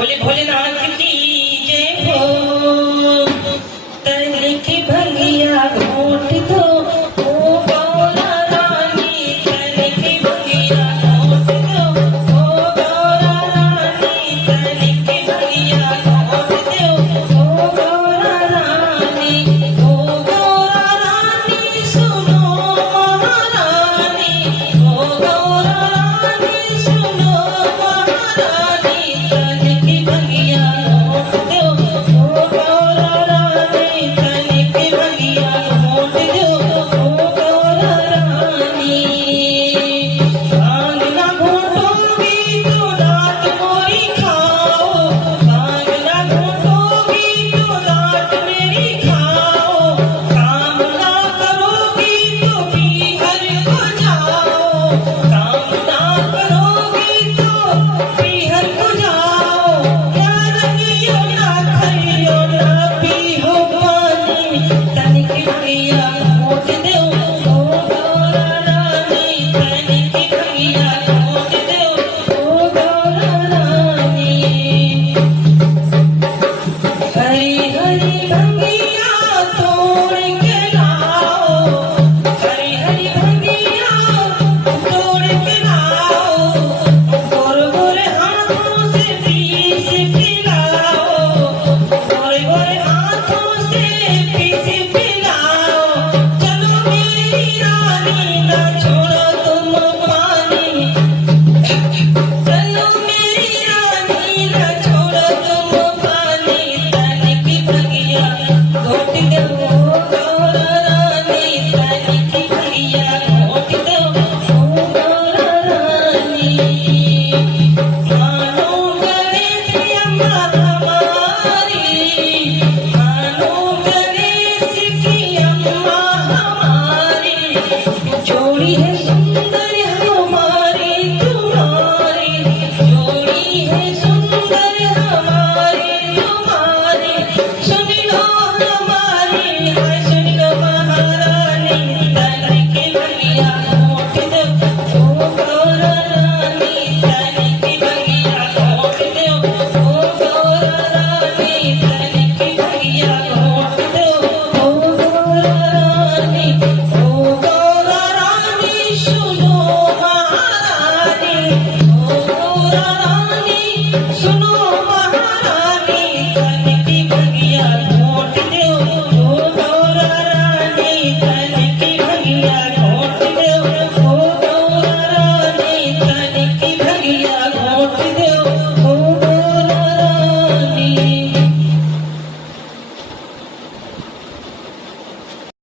भोले भोलेनाथ की जय हो। तन की भंगिया घोट दो ओ गौरा रानी, तन की भंगिया घोट दो ओ गौरा रानी, तन की भंगिया घोट दो ओ गौरा रानी। ओ गौरा रानी सुनो महारानी, ओ गौरा रानी सुनो महारानी, तन की भंगिया घोट दो ओ गौरा रानी, तन की भंगिया घोट दो ओ गौरा रानी। भांग ना घोटोगी तो दात मोरी खाओ, भांग ना घोटोगी तो दात मेरी खाओ, काम ना करोगी तो पीहर को जाओ, काम ना करोगी तो पीहर को जाओ। क्या रंगियो ना खइयो ना पीहो पानी, तन की भंगिया घोट दो ओ गौरा रानी, तन की भंगिया घोट दो ओ गौरा रानी। हरी हरी भंगिया तोड़ के लाओ, हरी हरी भंगिया तोड़ के लाओ, गोरे गोरे हाथों से पीस पिलाओ, गोरे गोरे हाथों से पीस पिलाओ। चलो मेरी रानी ना छोड़ो तुम पानी, चलो मेरी रानी ना छोड़ो तुम पानी, तन की भंगिया घोट दो ओ गौरा रानी, तन की भंगिया घोट दो ओ गौरा रानी। मानो गणेश अम्मा हमारी, मानो गणेश की अम्मा हमारी, जोड़ी है सुंदर हमारी तुम्हारी, जोड़ी है सुंदर हमारी तुम्हारी। सुन लो हमारी हाय सुन लो महारानी, तन की भंगिया घोट दो ओ गौरा रानी, तन की भंगिया घोट दो ओ गौरा रानी, तन की भंगिया घोट दो ओ गौरा रानी। ओ गौरा रानी सुनो महारानी, ओ गौरा